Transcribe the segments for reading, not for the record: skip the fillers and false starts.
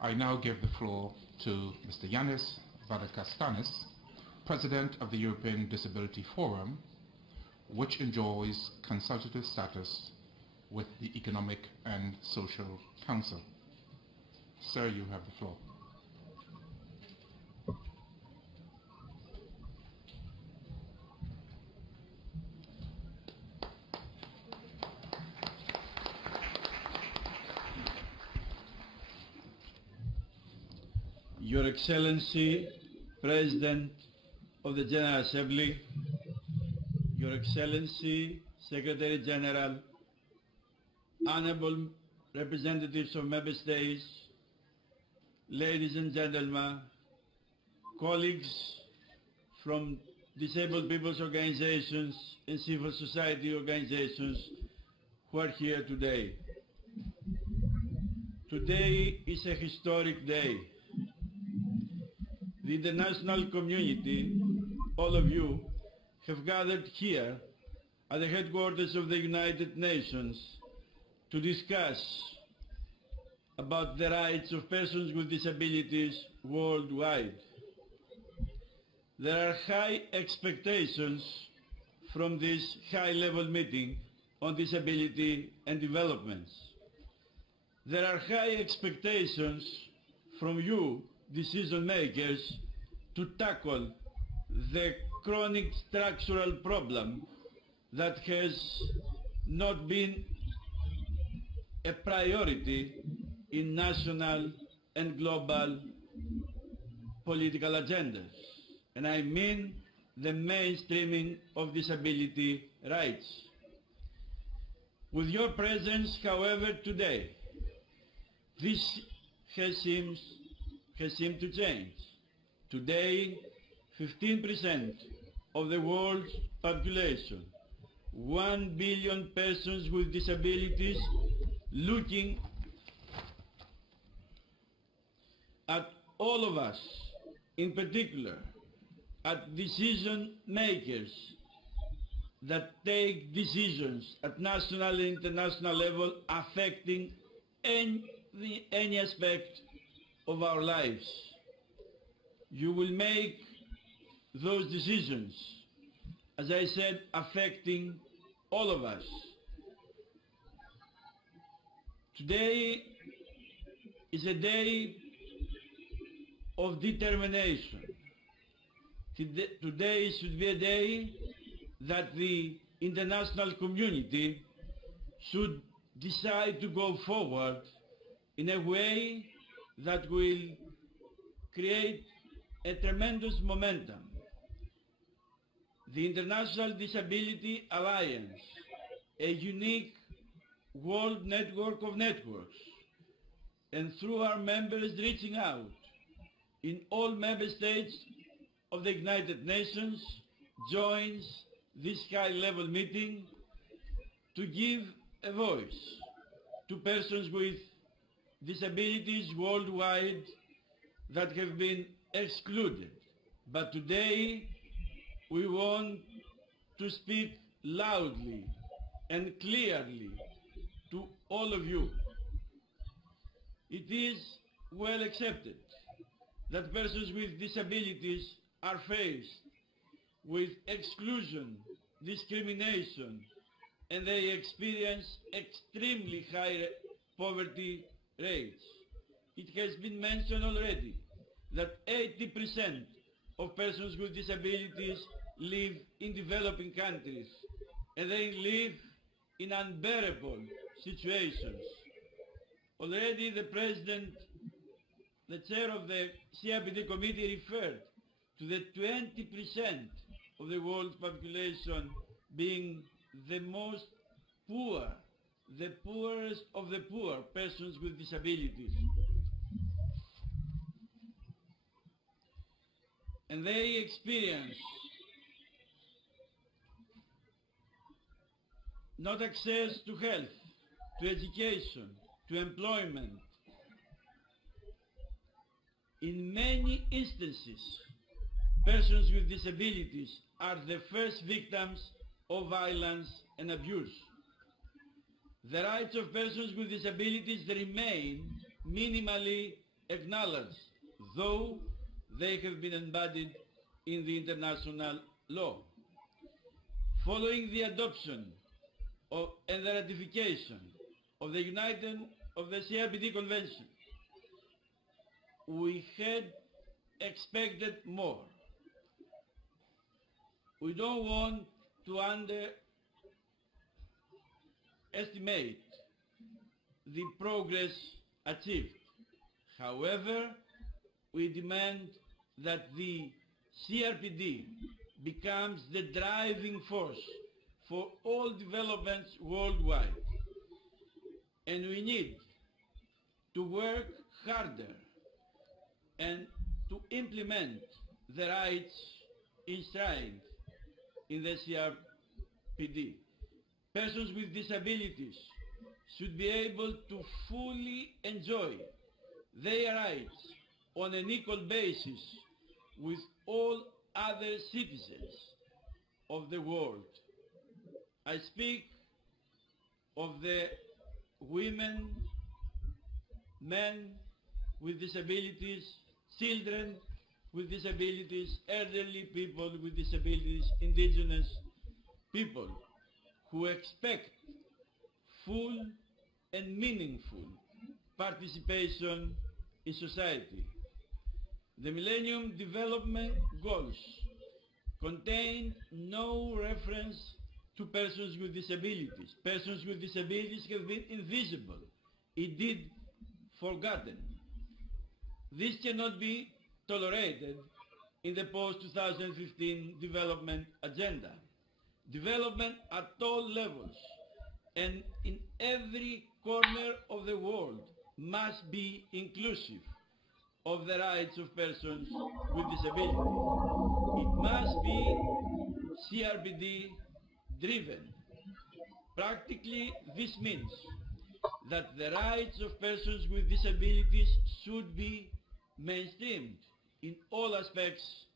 I now give the floor to Mr. Iωάννης Βαρδακαστάνης, President of the European Disability Forum, which enjoys consultative status with the Economic and Social Council. Sir, you have the floor. Your Excellency, President of the General Assembly, Your Excellency, Secretary General, honorable representatives of Member States, ladies and gentlemen, colleagues from disabled people's organizations and civil society organizations who are here today. Today is a historic day. The international community, all of you, have gathered here at the headquarters of the United Nations to discuss about the rights of persons with disabilities worldwide. There are high expectations from this high-level meeting on disability and developments. There are high expectations from you, decision makers, to tackle the chronic structural problem that has not been a priority in national and global political agendas. And I mean the mainstreaming of disability rights. With your presence, however, today, this has seemed to change. Today, 15% of the world's population, 1 billion persons with disabilities, looking at all of us, in particular, at decision makers that take decisions at national and international level affecting any aspect of our lives. You will make those decisions, as I said, affecting all of us. Today is a day of determination. Today should be a day that the international community should decide to go forward in a way that will create a tremendous momentum. The International Disability Alliance, a unique world network of networks, and through our members reaching out in all member states of the United Nations, joins this high-level meeting to give a voice to persons with disabilities worldwide that have been excluded. But today we want to speak loudly and clearly to all of you. It is well accepted that persons with disabilities are faced with exclusion, discrimination, and they experience extremely high poverty rates. It has been mentioned already that 80% of persons with disabilities live in developing countries, and they live in unbearable situations. Already the President, the Chair of the CRPD Committee, referred to the 20% of the world's population being the most poor, the poorest of the poor persons with disabilities. And they experience not access to health, to education, to employment. In many instances, persons with disabilities are the first victims of violence and abuse. The rights of persons with disabilities remain minimally acknowledged, though they have been embodied in the international law. Following the adoption and the ratification of the CRPD Convention, we had expected more. We don't want to underestimate the progress achieved. However, we demand that the CRPD becomes the driving force for all developments worldwide. And we need to work harder and to implement the rights enshrined in the CRPD. Persons with disabilities should be able to fully enjoy their rights on an equal basis with all other citizens of the world. I speak of the women, men with disabilities, children with disabilities, elderly people with disabilities, indigenous people who expect full and meaningful participation in society. The Millennium Development Goals contain no reference to persons with disabilities. Persons with disabilities have been invisible, indeed forgotten. This cannot be tolerated in the post-2015 development agenda. Development at all levels and in every corner of the world must be inclusive of the rights of persons with disability. It must be CRPD driven. Practically, this means that the rights of persons with disabilities should be mainstreamed in all aspects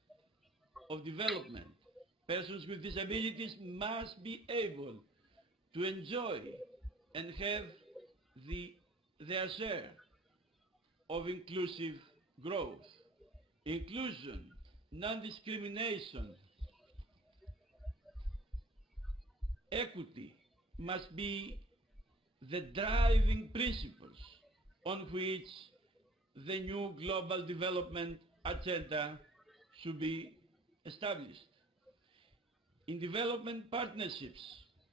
of development. Persons with disabilities must be able to enjoy and have their share of inclusive growth. Inclusion, non-discrimination, equity must be the driving principles on which the new global development agenda should be established. In development partnerships,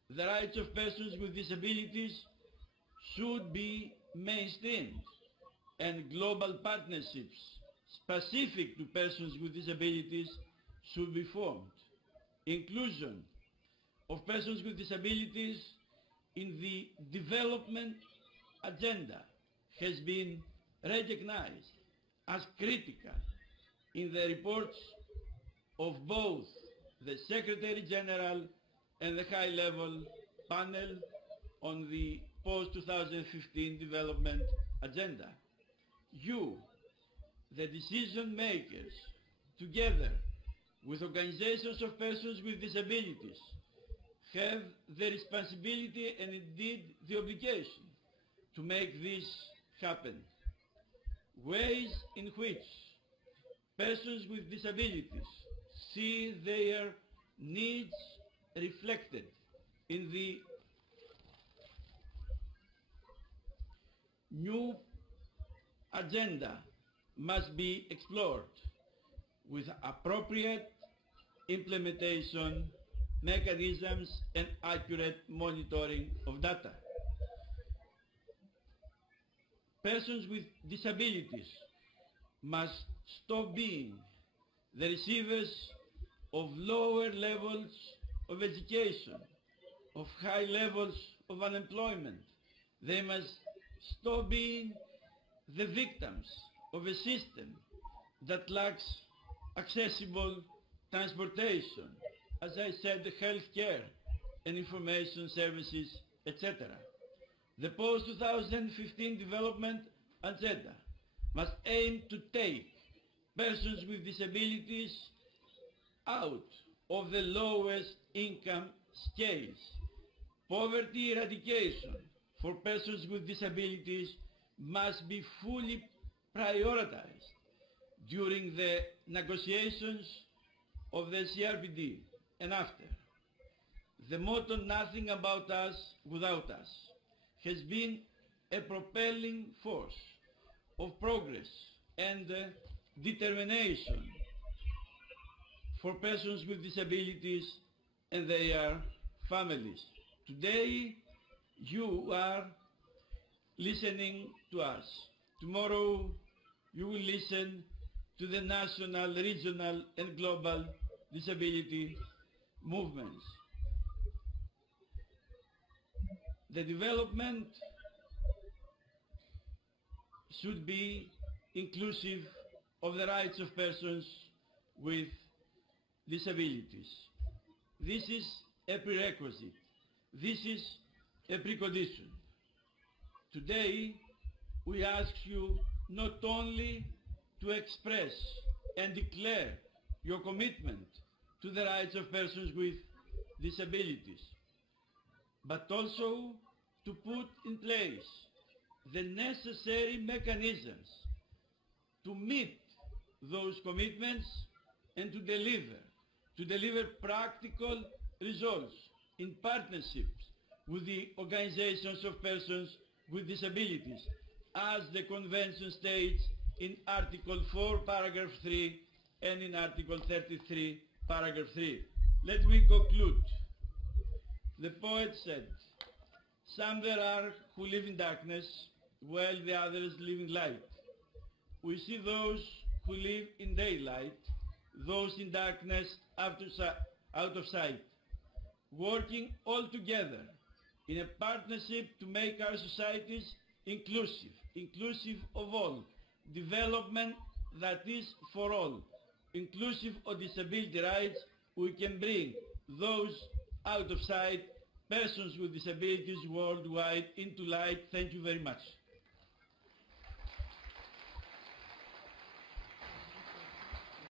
the rights of persons with disabilities should be mainstreamed, and global partnerships specific to persons with disabilities should be formed. Inclusion of persons with disabilities in the development agenda has been recognized as critical in the reports of both the Secretary General and the high-level panel on the post-2015 development agenda. You, the decision makers, together with organizations of persons with disabilities, have the responsibility and indeed the obligation to make this happen. Ways in which persons with disabilities see their needs reflected in the new agenda must be explored with appropriate implementation mechanisms and accurate monitoring of data. Persons with disabilities must stop being the receivers of lower levels of education, of high levels of unemployment. They must stop being the victims of a system that lacks accessible transportation, as I said, the healthcare and information services, etc. The post-2015 development agenda must aim to take persons with disabilities out of the lowest income scales. Poverty eradication for persons with disabilities must be fully prioritized during the negotiations of the CRPD and after. The motto "Nothing about us without us" has been a propelling force of progress and determination for persons with disabilities and their families. Today you are listening to us. Tomorrow you will listen to the national, regional and global disability movements. The development should be inclusive of the rights of persons with disabilities. This is a prerequisite. This is a precondition. Today, we ask you not only to express and declare your commitment to the rights of persons with disabilities, but also to put in place the necessary mechanisms to meet those commitments and to deliver practical results in partnerships with the organizations of persons with disabilities, as the Convention states in Article 4, Paragraph 3, and in Article 33, Paragraph 3. Let me conclude. The poet said, "Some there are who live in darkness, while the others live in light. We see those who live in daylight, those in darkness out of sight, working all together in a partnership to make our societies inclusive of all, development that is for all, inclusive of disability rights. We can bring those out of sight, persons with disabilities worldwide, into light." Thank you very much.